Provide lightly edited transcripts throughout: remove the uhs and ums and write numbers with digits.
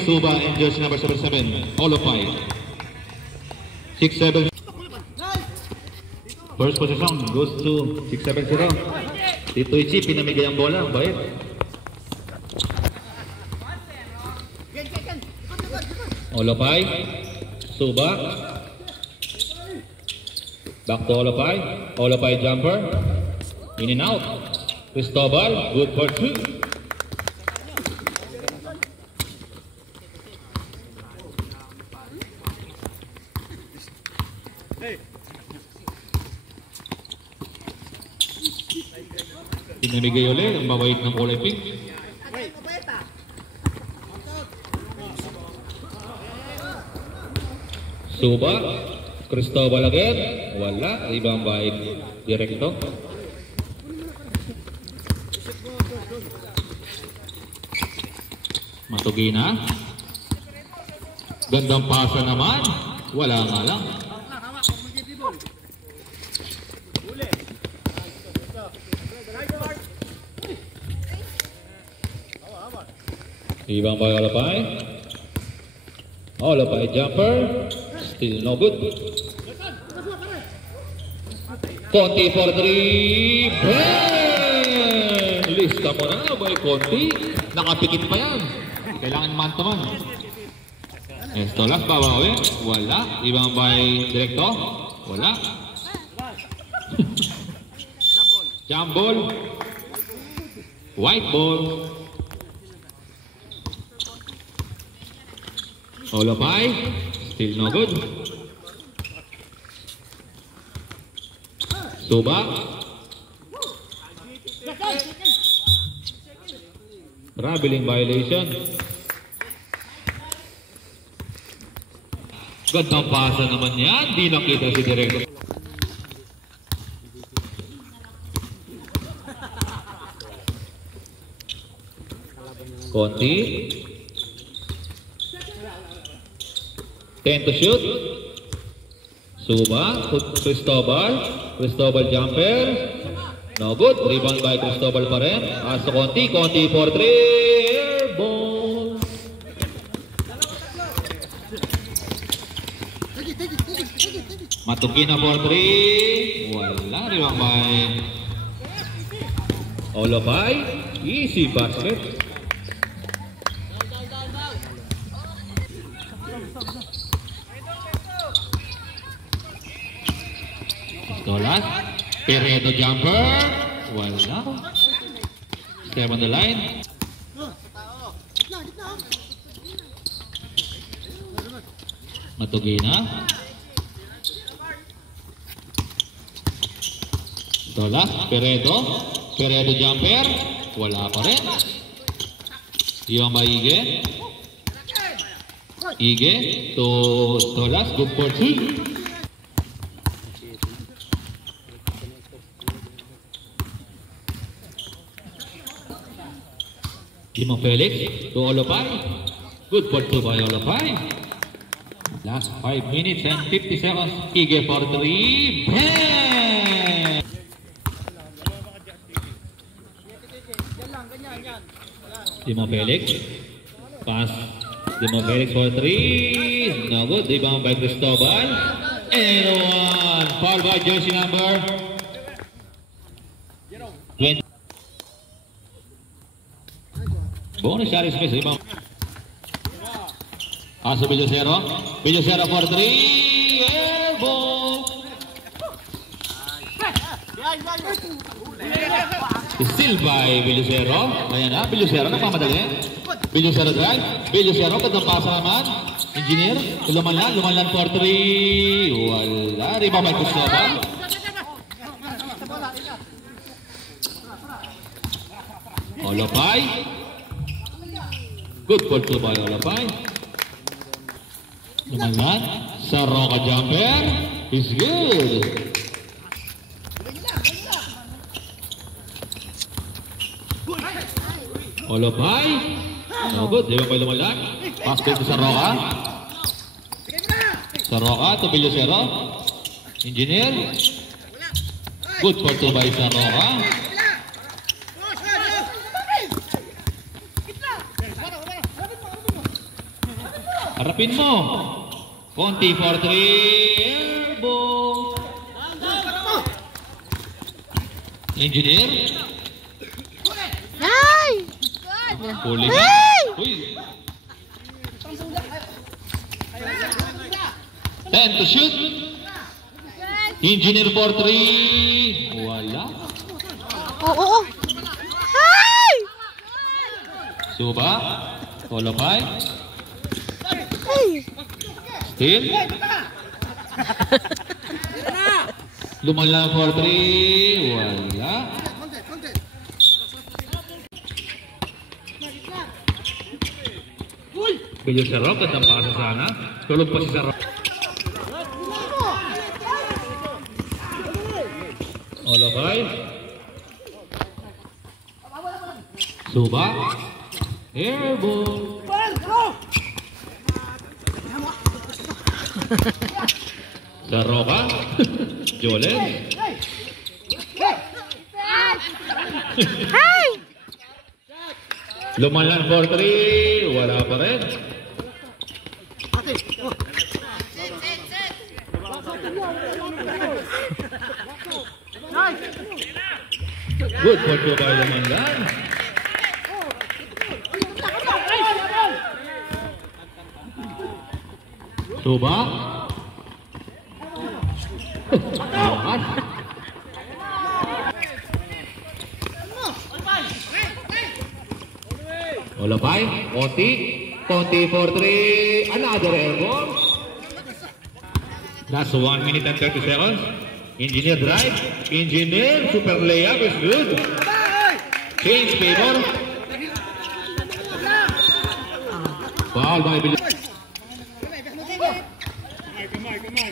Suba and jersey number 77, Olopay. 6-7. First position goes to 6-7-0. Tito Ichi, pinamigay ang bola. Bait. Olopay. Suba. Back to Olopay. Olopay jumper. In and out. Cristobal. Good for 2. Pinamigay ulit ang mabait ng kulay pink. Suba, Cristobal again. Wala, ibang bait direkto. Matugina. Gandang pasa naman. Wala nga lang. Ibang by Olopay. Olopay jumper. Still no good. Conti for 3. Bang! Lista mo na by Conti. Nakapikit pa yan. Kailangan man to man. Estolas babawi. Wala. Ibang by direkto. Wala. Jump ball. White ball. Olopay, still no good. Suba. Traveling violation. Gandang pasa naman yan. Di nakita si Director. Conti. 10 to shoot. Suba, Cristobal. Cristobal jumper. No good. Rebound by Cristobal pa rin. As to Conti. Conti for 3. Airball. Matugina for 3. Wala. Rebound by Olopay. Easy basket. Dolas, Peredo jumper, wala. Step on the line. Matugina. Dolas, Peredo jumper, wala pa rin. Yung ba Ige? Ige to Dolas, good for 2. Timo Felix to Olopay. Good for 2 by Olopay. Last 5 minutes and 50 seconds. Ige for 3. Bang! Timo Felix. Pass. Timo Felix for 3. No good. Rebound by Cristobal. And one. Foul by jersey number 20. Bonus shot is missed. Rebound. Aso Villacero for 3. Airball. Still by Villacero. Ayan na, Villacero nagmamadali. Villacero drive. Villacero, gandang pasa naman. Engineer, lumalan for 3. Wala. Rebound by Cristobal. Olopay. Good for 2 by Olopay. Lumalan. Saroka jumper. Is good. Olopay. No good. Di ba kayo lumalan? Pass ball to Saroka. Saroka to Villacero. Engineer. Good for 2 by Saroka. Harapin mo. Konti for 3. Airball. Engineer. Ay! Pulling. Ay! Uy. 10 to shoot. Engineer for 3. Wala. Oo. Ay! Suba. Qualify. Ay! Still. Lumala for 3. Wala. Bilyo si Rock. Gandang pasa sana. Tulog pa si Rock. Qualify. Suba. Airball. Saroka. Jolen. Ay! Lumalan for 3. Wala pa rin. Good for Jokay Lumalan. Suba. Awas. Olapay. Konti for 3. Another airball. That's 1 minute and 30 seconds. Engineer drive. Engineer super layup is good. Change favor. Foul by Billy.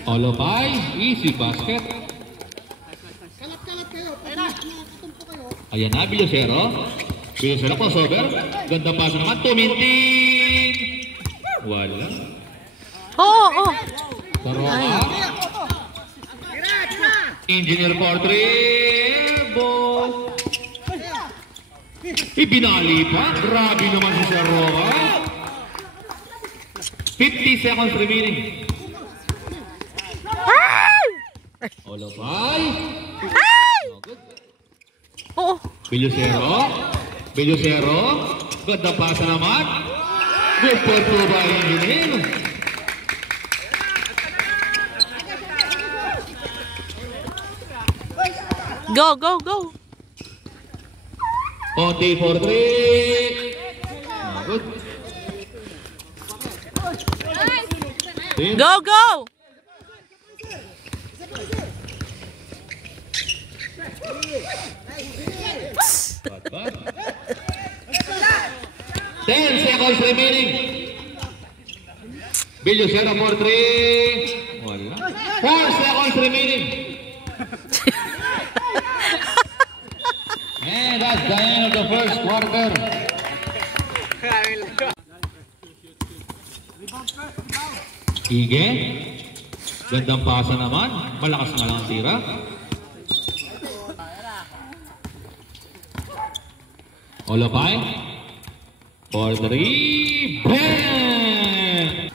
Olopay, easy basket. Ayan na, Bilyosero. Bilyosero crossover. Ganda pasa naman, tumintin. Wala. Oo, oo. Saroka. Engineer for 3. Ball. Ibinali pa. Grabe naman si Saroka. 50 seconds remaining. Olopay. Ay! Oo. Bilyosero. Ganda pasa naman. Good for 2 by Engineer. Go, go, go. Konti for 3. Good. Go, go. But. 10 seconds remaining. Bilyosero for 3. Wala. 4 seconds remaining. And that's the end of the first quarter. Ige. Gandang pasa naman. Malakas nga lang ang tira. Olopay. For 3. Bang!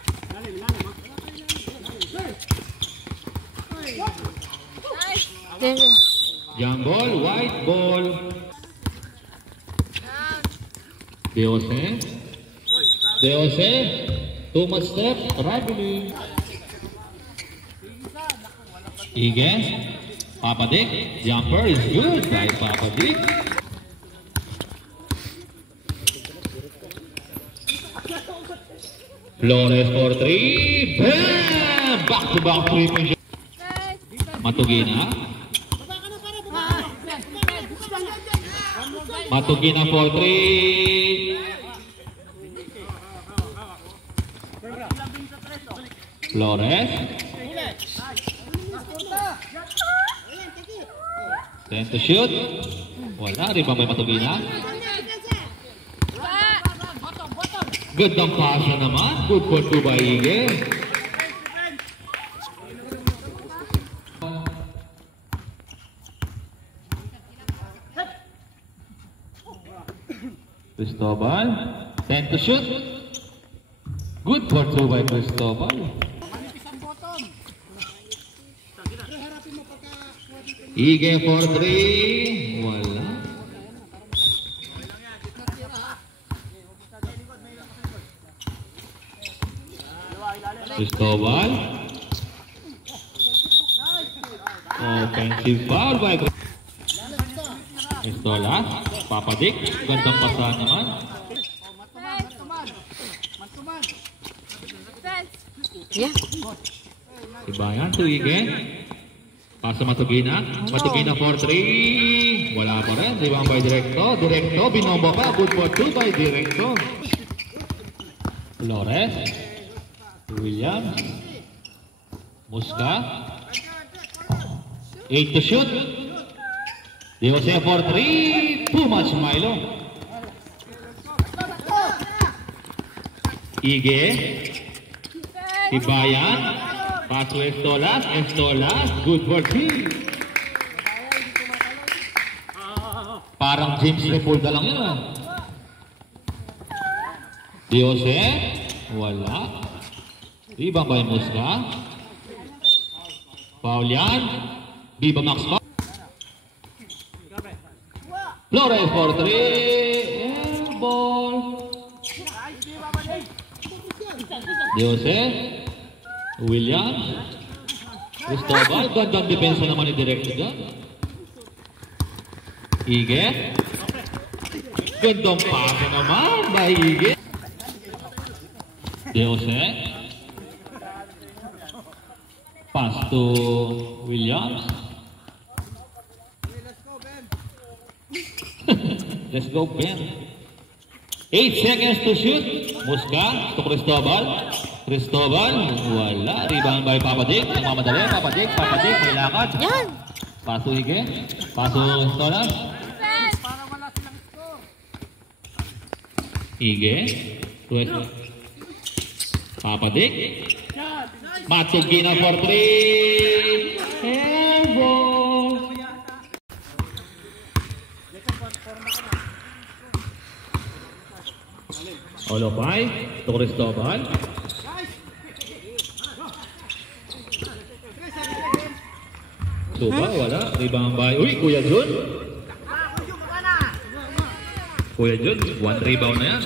Young ball, white ball. Deose. Too much step, traveling. Ige. Papa Dick. Jumper is good by Papa Dick. Flores for 3. Bam! Back to back 3-point shot. Matugina. Matugina for 3. Flores. 10 to shoot. Wala rin ba may Matugina? Good ang pasa naman. Good for 2 by Ige. Cristobal. 10 to shoot. Good for 2 by Cristobal. Ige for 3. Wala. Cristobal. Offensive foul by Estolas. Papadik. Gandang pasahan naman. Yeah. Ibayan to Ige. Pasa Matugina. Matugina for 3. Wala pa rin. Rebound by Directo. Directo. Binomba pa. Good for 2 by Directo. Flores. Williams. Musca. 8 to shoot. De Jose for 3. Too much Milo. Ige. Ibayan. Pass to Estolas. Estolas. Good for 3. Parang James Repolda lang yun. De Jose. Wala. Rebound by Musca. Foul yan. Viva Max foul. Flores for 3. Airball. De Jose. Williams. Cristobal. Gandang depensa naman ni Directo dyan. Ige. Gandang pasa naman by Ige. De Jose. Pass to Williams. Let's go, Ben. 8 seconds to shoot. Musca to Cristobal. Cristobal. Wala. Rebound by Papadik. Mamadali. Papadik. Papadik. May lakad. Yan. Paso Ige. Paso Estolas. Ige. Papadik. Matugina for 3. Airball. Olopay to Cristobal. Suba, wala. Rebound by... Uy, Kuya Jun. Kuya Jun, 1 rebound na yan.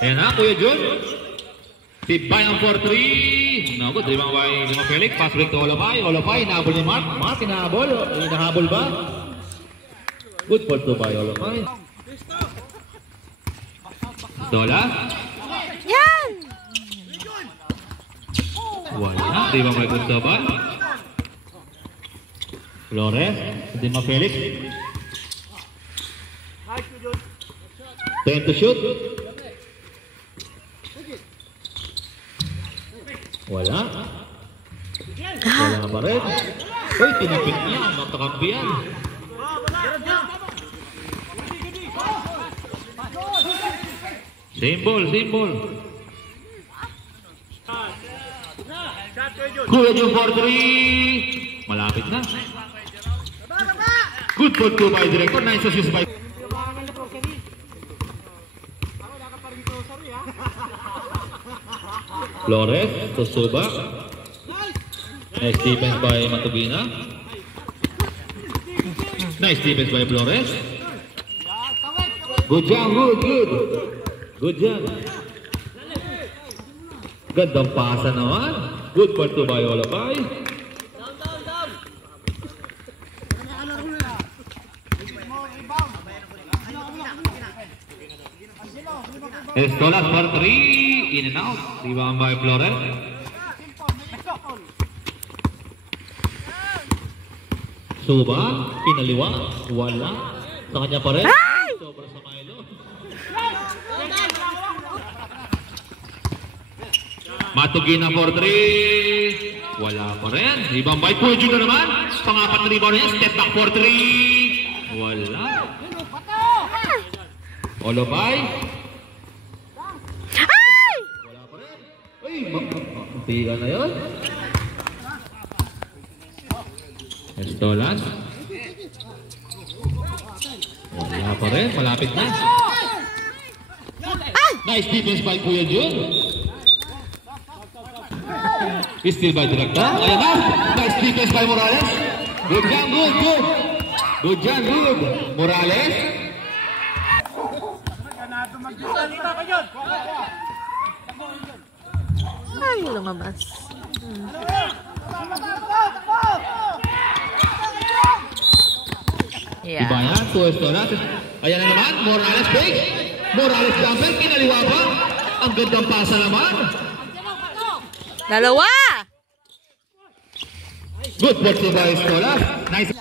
Ayan na, Kuya Jun. Tibayan for 3. No, good. Rebound by Lima Felix. Pass break to Olopay. Olopay, inahabol ni Mark. Mark, inahabol. Inahabol ba? Good for 2 by Olopay. Dola. Yan. Wala. Rebound by Cristobal. Flores. Lima Felix. 10 to shoot. Wala. Wala pa rin. Uy, tinapik niya. Matakampiyan. Symbol, symbol. Kuya Jun for 3. Malapit na. Good for 2 by Director. Nice assist by... Flores to Suba. Nice defense by Matugina. Nice defense by Flores. Good job, good. Good job. Gandang pasa naman. Good for 2 by Olopay. Estolas for 3. In and out. Rebound by Flores. Suba. Pinaliwa. Wala. Sa kanya pa rin. Sobra sa Milo. Matugina for 3. Wala pa rin. Rebound by Pujo na naman. Pangapat na rebound niya. Step back for 3. Wala. Olopay. Wala pa rin. Uy, magtiga na yun. Estolas. Wala pa rin. Malapit na. Nice defense by Kuya Jun. Still by Director. Ayan na. Nice defense by Morales. Good job, good. Good job, good. Morales. Ay, lumabas. Yeah. Iba yan, Estolas. Ayan na naman, Morales fake. Morales jumper, kinaliwa pa. Ang gandang pasa naman. Dalawa! Good for two by Estolas. Nice.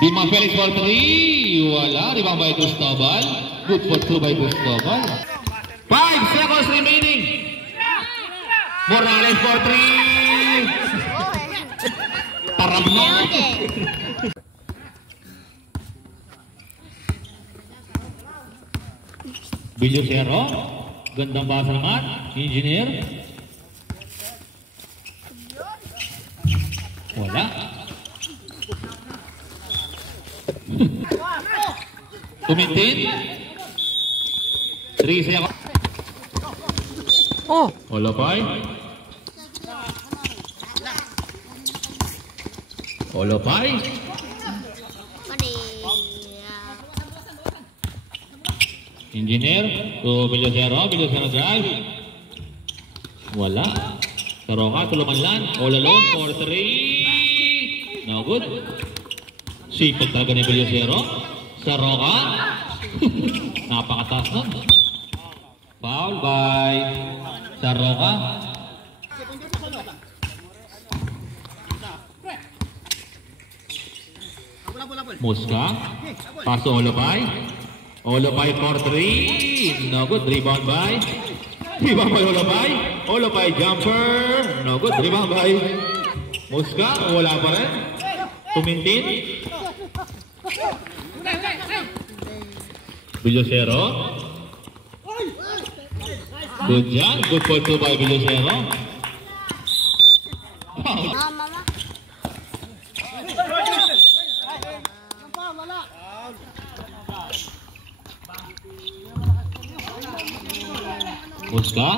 Dima Felix for three. Wala, rebound by Cristobal. Good for two by Cristobal. 5 seconds remaining. Morales for three. Tarap na. Villocero. Gandang basa naman. Engineer. Wala. Tumintin. 3 seconds. Oh! Olopay. Olopay. Engineer. To Villocero. Villocero drive. Wala. Saroka. Tulumanlan. All alone. 4-3. No good. Sipag talaga ni Villocero. Saroka. Napakataas nun. Foul by Saroka. Muska. Paso Olopay. Olopay for 3. No good. Rebound by Olopay. Olopay jumper. No good. Rebound by Muska. Wala pa rin. Tumintin. Villocero. Good job. Good for two by Villocero. Muska.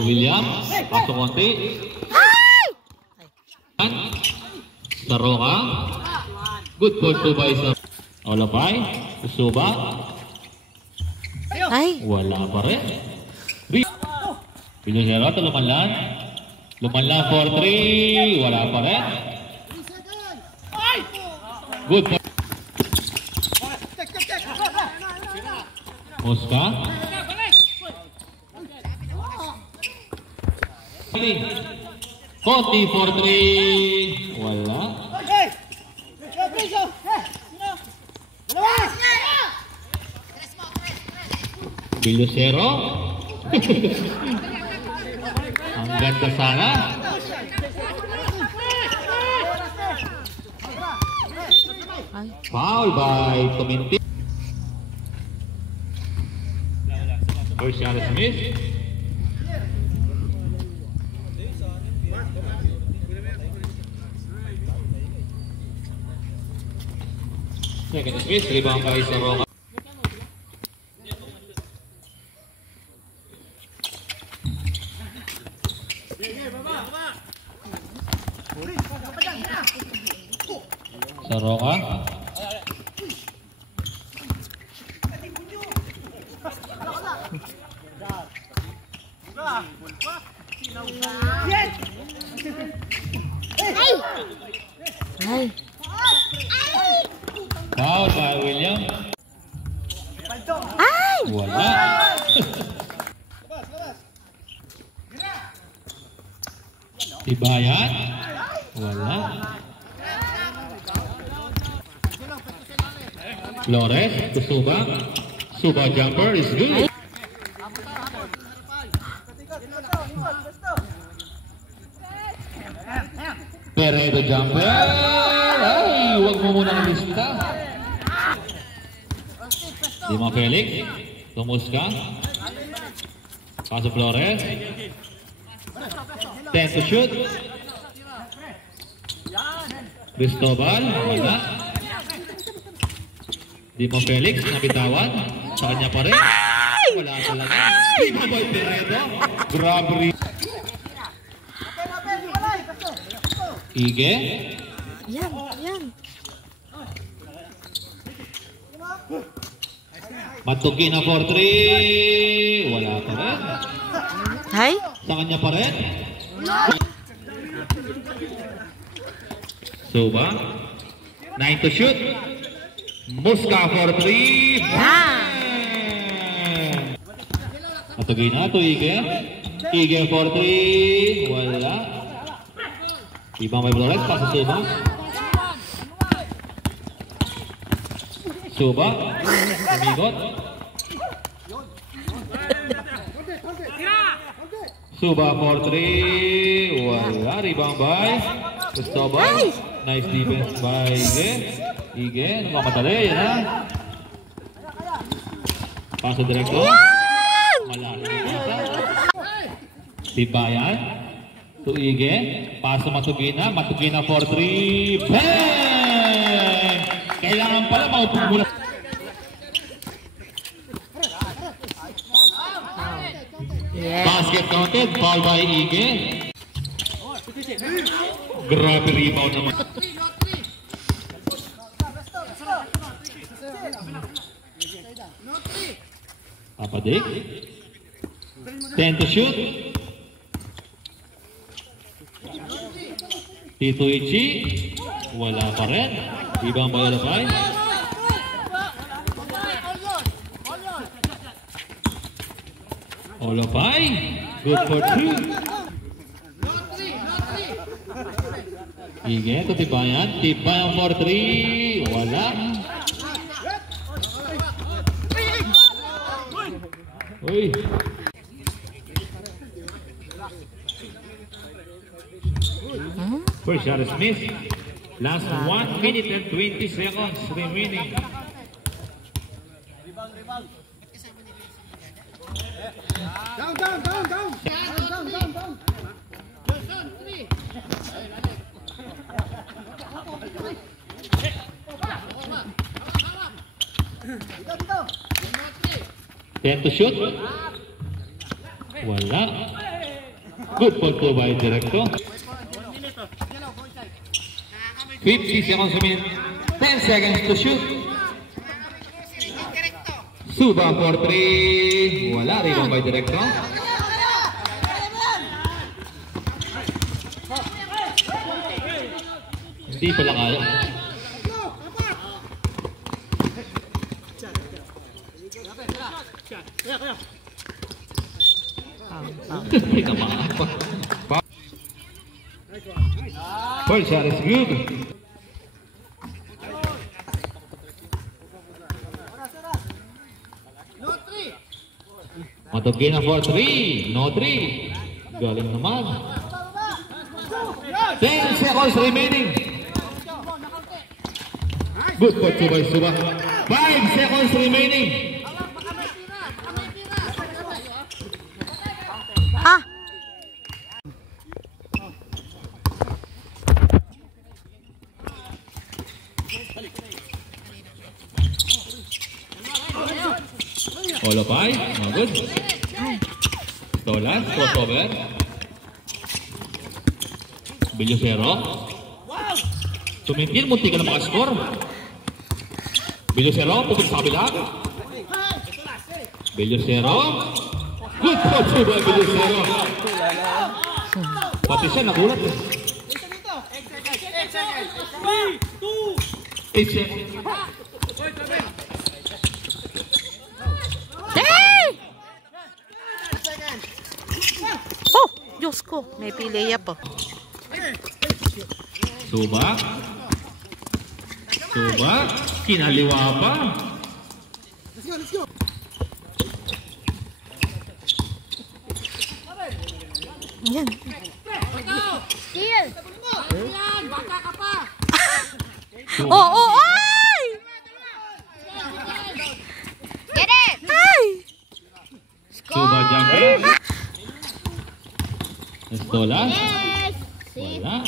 William. Pasok konti. Saroka. Good for two by Saroka. Olopay. Usuba. Ay! Wala pa rin. Villocero, lumanlan. Lumanlan for 3. Wala pa rin. Good. Muska. Konti for 3. Wala. Villocero. Ang ganda sana. Foul by Tumintin. First shot is missed. Second is missed. Rebound by Saroka. Saroka. Ay! Foul by William. Ay! Wala. Tibayan. Wala. Flores. To Suba. Suba jumper is good. Peredo jumper. Ay, huwag mo muna ng lista. Dima Felix. Tumuska. Paso Flores. 10 to shoot. Cristobal. Wala. Dima Felix. Nabitawan. Sa kanya pa rin. Wala talaga. Dima Boy Peredo. Grab. Ige. Yan, yan. Matugi na for 3. Wala pa rin. Hay? Sa kanya pa rin. Suba. 9 to shoot. Muska for 3. Matugi na to Ige. Ige for 3. Wala. Ibang may Flores pa sa Suba. Suba. Umigot. Suba for 3. Wala. Rebound by Cristobal. Nice defense by Ige. Ige. Namamatali. Yan ha. Paso direkto. Malaki. Tibayan. To Ige. Paso Matugina. Matugina for 3. Bang! Kailangan pala maupong mula. Yes. Basket counted. Foul by Ige. Grabe rebound naman. Papadik. 10 to shoot. Tito Ichi. Wala pa rin. Ibang Bayalapay. Olapay. Good for 2. Ige, ito Tibayan. Tibayan for 3. Wala. Uy. First shot is missed. Last 1 minute and 20 seconds remaining. Down. Johnson, 3. 10 to shoot. Wala. Good ball to by Directo. 50 seconds remaining. 10 seconds to shoot. Suba for 3. Wala. Rebound by Directo. Hindi pala kaya. First shot is good. Matugin na for 3. No 3. Galing naman. 10 seconds remaining. Good for Suba. 5 seconds remaining. Ah! Olopay, no good. Tolas, crossover. Bilyosero. Tumintin, munti ka na makascore. Bilyosero, pupit sa kabila. Bilyosero. Good for Suba, Bilyosero. Pati siya, nagulat. 8 seconds. Oh! Diyos ko, may pilaya po. Suba. Kinaliwa pa. Let's go. Yan. Steal. Baka ka pa. Oh! Ay! Get it. Ay! Suba jumper. Estolas. Yes. Wala.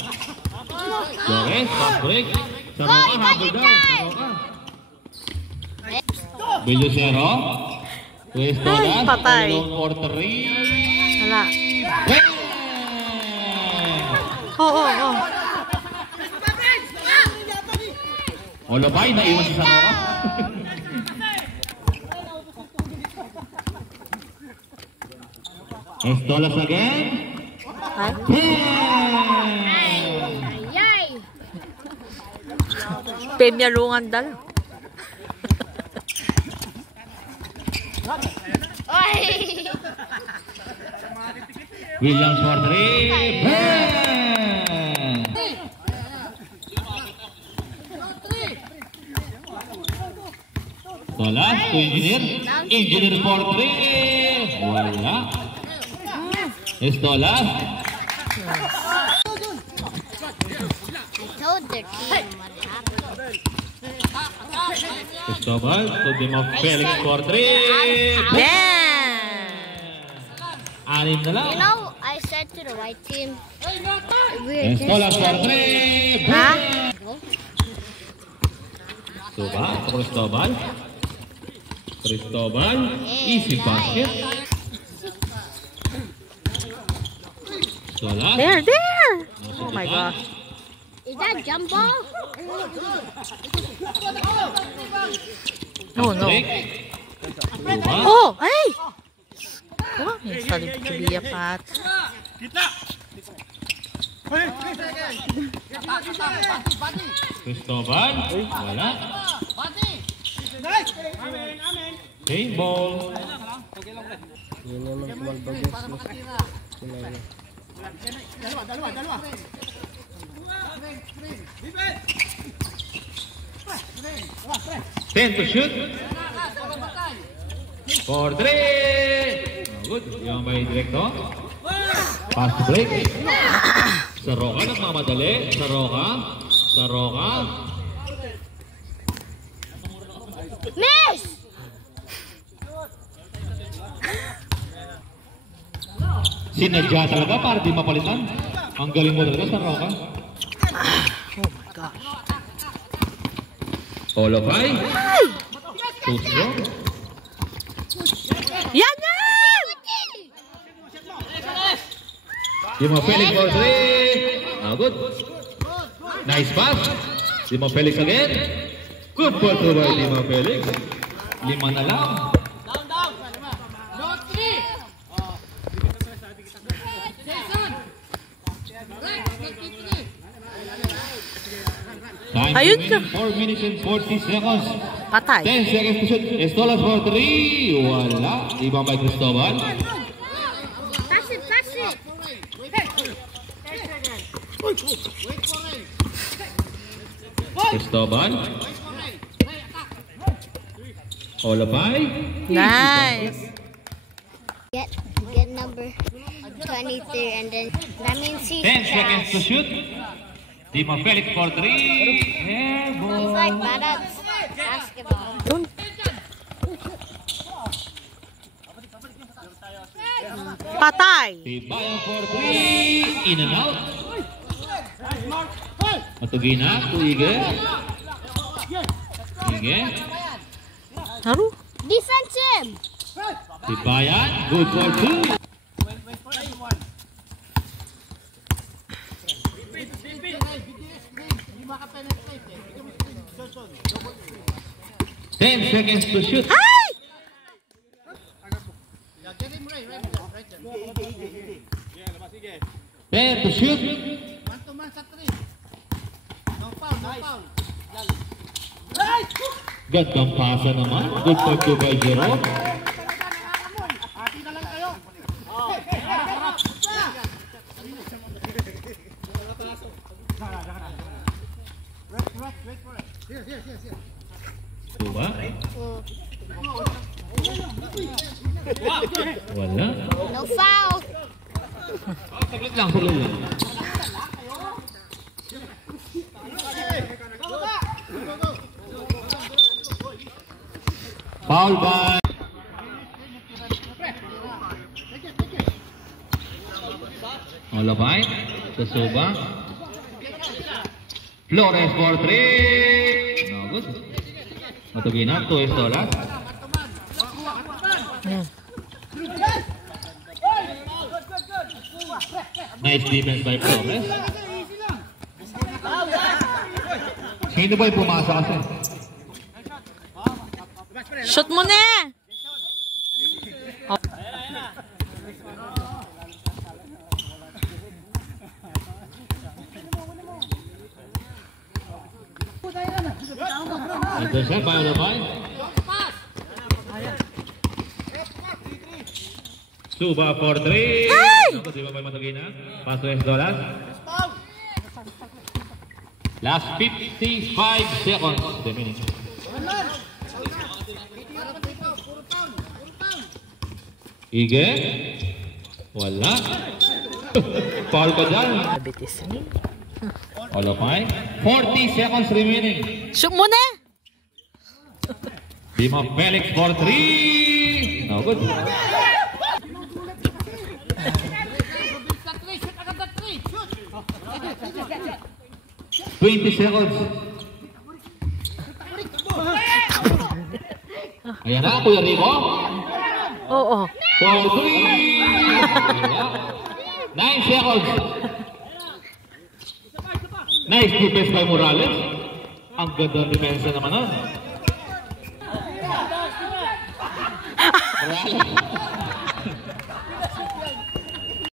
Flores, fast break. Saroka, habol daw. Saroka. Bilyosero. Estolas. Ay, patay. For 3. Wala. Oh. Olopay, naiwan si Saroka. Estolas again. Ay. Ayay! Pemyalungan dal. Oy! Williams for 3. Bang! Estolas to Engineer. Engineer for 3. Wala. Estolas. I told their team what happened. Cristobal to Dimov Felix for 3. Damn! Anim na lang. You know, I said to the white team, we're Estolas just for 3. Ha? Suba to Cristobal. Cristobal. Easy basket. Estolas. There! Oh my gosh. Is that jump ball? No. Suba. Oh, ay! Oh, yung salib Julia Pat. Cristobal. Wala. Okay, ball. Ten to shoot. For 3. Good. Yung may direkto. Pass to break. Saroka nagmamadali. Saroka. Miss! Sinadya talaga para di mapalitan. Ang galing mo talaga, Saroka. Oh my gosh. Olopay. Too strong. Yan! Dimo Felix for 3. Good. Nice pass. Dimo Felix again. Good ball to by Dimo Felix. 5 na lang. Time Ayun ka. 4 minutes and 40 seconds. Patay. 10 seconds to shoot. Estolas for 3. Wala. Ibang by Cristobal. Pass it! Cristobal. Olopay. Nice. Get number 23 and then that means he's 10 seconds to trash. shoot. Dimo Felix for 3. He's like bad at basketball. Dun. Patay. Tibayan for 3. In and out. Matugina. Tuige. Haru. Defensive! Tibayan. Good for 2. Ten seconds to shoot. Ay! 10 to shoot. Gandang pasa naman. Good for 2 by Jerome. Diba? Wala. No foul! Saglit lang. Foul by Olopay. Sasuba. Flores for 3. No good. Matugina. 2 Estolas. Nice defense by Flores. Hindi ba yung pumasa kasi? Shoot mo na! Oh. Intercept by Alapay. Suba for 3. Ako, di ba may matagina? Paso $10. Last 55 seconds. The minute. Ige? Wala. Foul ka dyan. Diabetes ni. Alapay. 40 seconds remaining. Shoot mo na! Team of Felix for 3. No good. 20 seconds. Ayan na, Kuya Rico. Oo. For 3. 9 seconds. Nice defense by Morales. Ang ganda ng depensa naman nun. Morales.